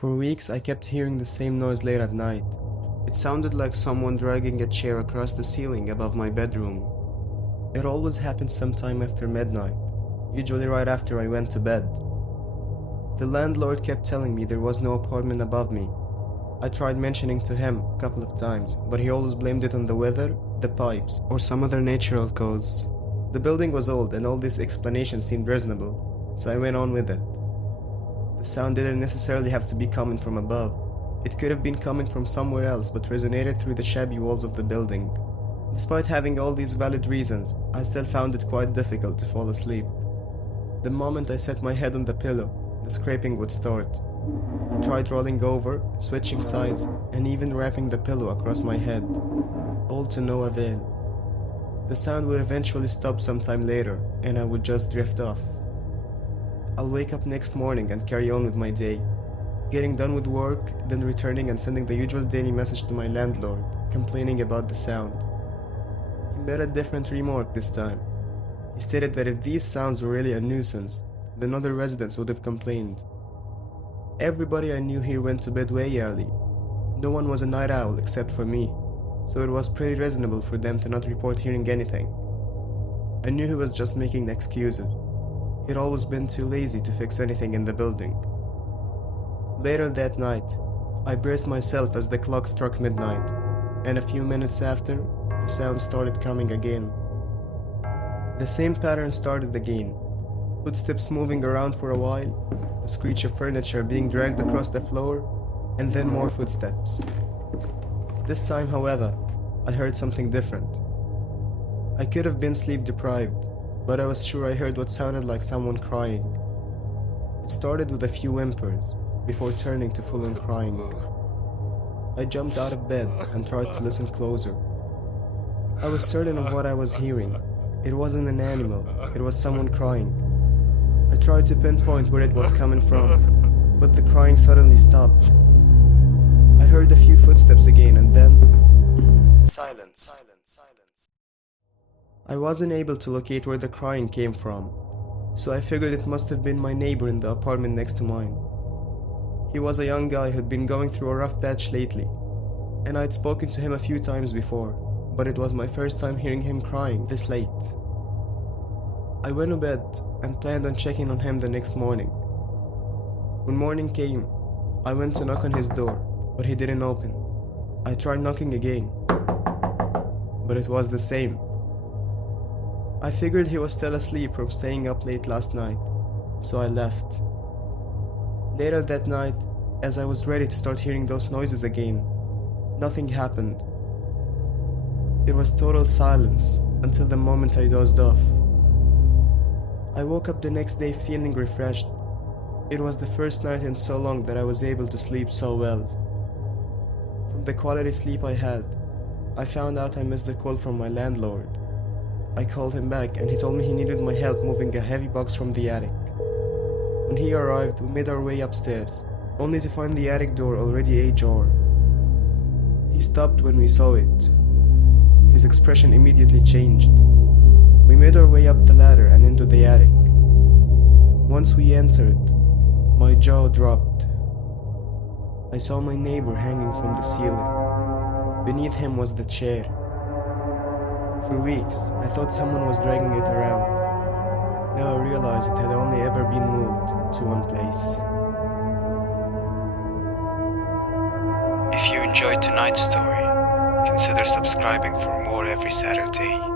For weeks I kept hearing the same noise late at night. It sounded like someone dragging a chair across the ceiling above my bedroom. It always happened sometime after midnight, usually right after I went to bed. The landlord kept telling me there was no apartment above me. I tried mentioning to him a couple of times, but he always blamed it on the weather, the pipes, or some other natural cause. The building was old and all these explanations seemed reasonable, so I went on with it. The sound didn't necessarily have to be coming from above. It could have been coming from somewhere else but resonated through the shabby walls of the building. Despite having all these valid reasons, I still found it quite difficult to fall asleep. The moment I set my head on the pillow, the scraping would start. I tried rolling over, switching sides, and even wrapping the pillow across my head, all to no avail. The sound would eventually stop sometime later, and I would just drift off. I'll wake up next morning and carry on with my day, getting done with work, then returning and sending the usual daily message to my landlord, complaining about the sound. He made a different remark this time. He stated that if these sounds were really a nuisance, then other residents would have complained. Everybody I knew here went to bed way early. No one was a night owl except for me, so it was pretty reasonable for them to not report hearing anything. I knew he was just making excuses. He'd always been too lazy to fix anything in the building. Later that night, I braced myself as the clock struck midnight, and a few minutes after, the sound started coming again. The same pattern started again. Footsteps moving around for a while, the screech of furniture being dragged across the floor, and then more footsteps. This time, however, I heard something different. I could have been sleep deprived, but I was sure I heard what sounded like someone crying. It started with a few whimpers, before turning to full-on crying. I jumped out of bed and tried to listen closer. I was certain of what I was hearing. It wasn't an animal, it was someone crying. I tried to pinpoint where it was coming from, but the crying suddenly stopped. I heard a few footsteps again and then silence. I wasn't able to locate where the crying came from, so I figured it must have been my neighbor in the apartment next to mine. He was a young guy who'd been going through a rough patch lately, and I'd spoken to him a few times before, but it was my first time hearing him crying this late. I went to bed and planned on checking on him the next morning. When morning came, I went to knock on his door, but he didn't open. I tried knocking again, but it was the same. I figured he was still asleep from staying up late last night, so I left. Later that night, as I was ready to start hearing those noises again, nothing happened. It was total silence until the moment I dozed off. I woke up the next day feeling refreshed. It was the first night in so long that I was able to sleep so well. From the quality sleep I had, I found out I missed a call from my landlord. I called him back and he told me he needed my help moving a heavy box from the attic. When he arrived, we made our way upstairs, only to find the attic door already ajar. He stopped when we saw it. His expression immediately changed. We made our way up the ladder and into the attic. Once we entered, my jaw dropped. I saw my neighbor hanging from the ceiling. Beneath him was the chair. For weeks, I thought someone was dragging it around. Now I realize it had only ever been moved to one place. If you enjoyed tonight's story, consider subscribing for more every Saturday.